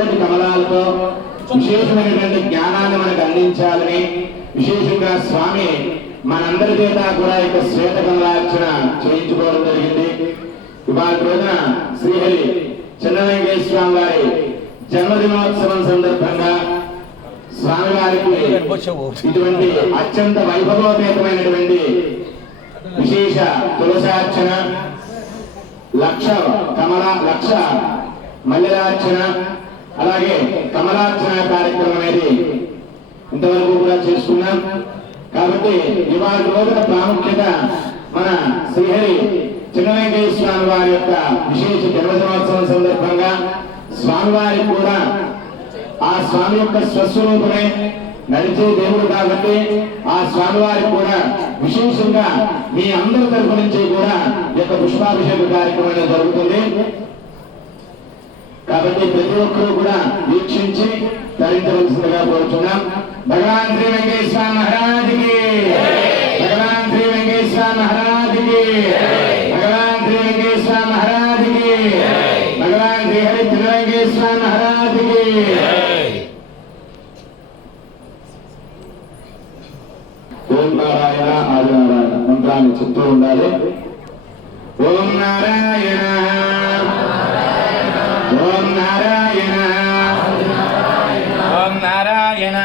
తెల్లటి కమలాలతో విశేషమైనటువంటి జ్ఞానాన్ని మనకు అందించాలని విశేషంగా స్వామి మనందరి చేత కూడా ఇక శ్వేత కమలార్చన చేయించుకోవడం జరిగింది. ఇవాళ రోజున శ్రీహరి చిన్నరంగేశ్వర స్వామి వారి జన్మదినోత్సవం సందర్భంగా స్వామివారికి ఇటువంటి అత్యంత వైభవోపేతమైనటువంటి విశేష తులసార్చన లక్ష కమల లక్ష మల్లెలార్చన అలాగే కమలార్చన కార్యక్రమం అనేది ఇంతవరకు కూడా చేసుకున్నాం. కాబట్టి ఇవాళ రోజున ప్రాముఖ్యత మన శ్రీహరి చిన్నవెంకటేశ్వర స్వామి వారి యొక్క విశేష జన్మదినోత్సవం సందర్భంగా స్వామివారి కూడా ఆ స్వామి యొక్క స్వస్వరూపమే నడిచే దేవుడు కాబట్టి ఆ స్వామివారి కూడా విశేషంగా మీ అందరి తరఫు నుంచి కూడా ఈ యొక్క పుష్పాభిషేక కార్యక్రమం అనేది జరుగుతుంది. కాబట్టి ప్రతి ఒక్కరూ కూడా వీక్షించి ధరించవలసిందిగా కోరుతున్నాం భగవాన్ శ్రీ వెంకటేశ్వర మహారాజుకి భగవాన్ శ్రీ వెంకటేశ్వర మహారాజుకి భగవాన్ శ్రీ వెంకటేశ్వర మహారాజుకి భగవాన్ శ్రీ హరి వెంకటేశ్వర మహారాజుకి ఓం నారాయణ ఆది నారాయణ మంత్రాన్ని చెప్తూ ఉండాలి. ఓం నారాయణ నారాయణ. ఓం నారాయణ.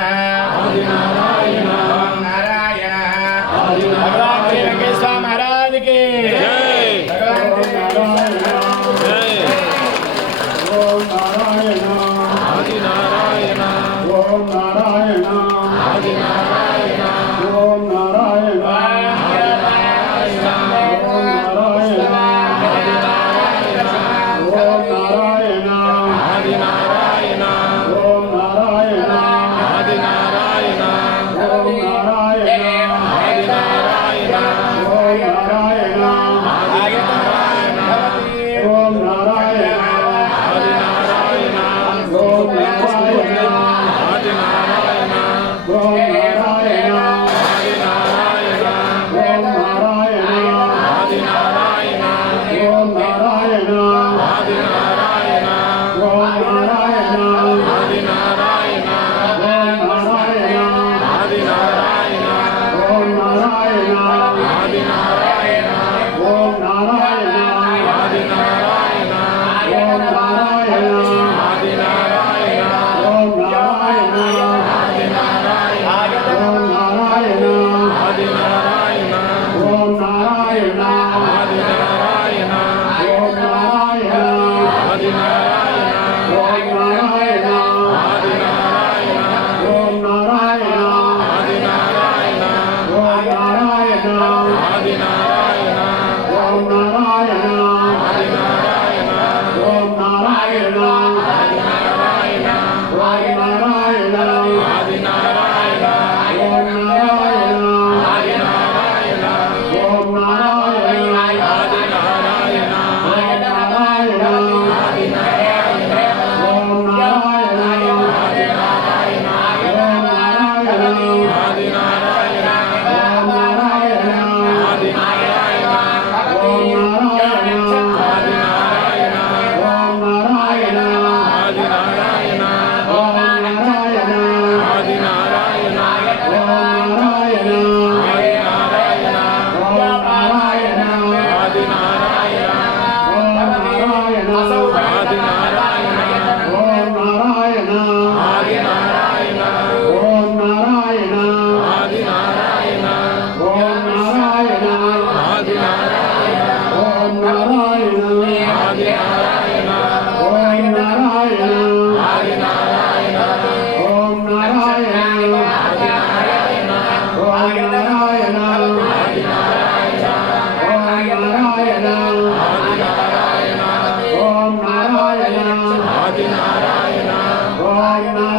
Adinarayana. Adinarayana.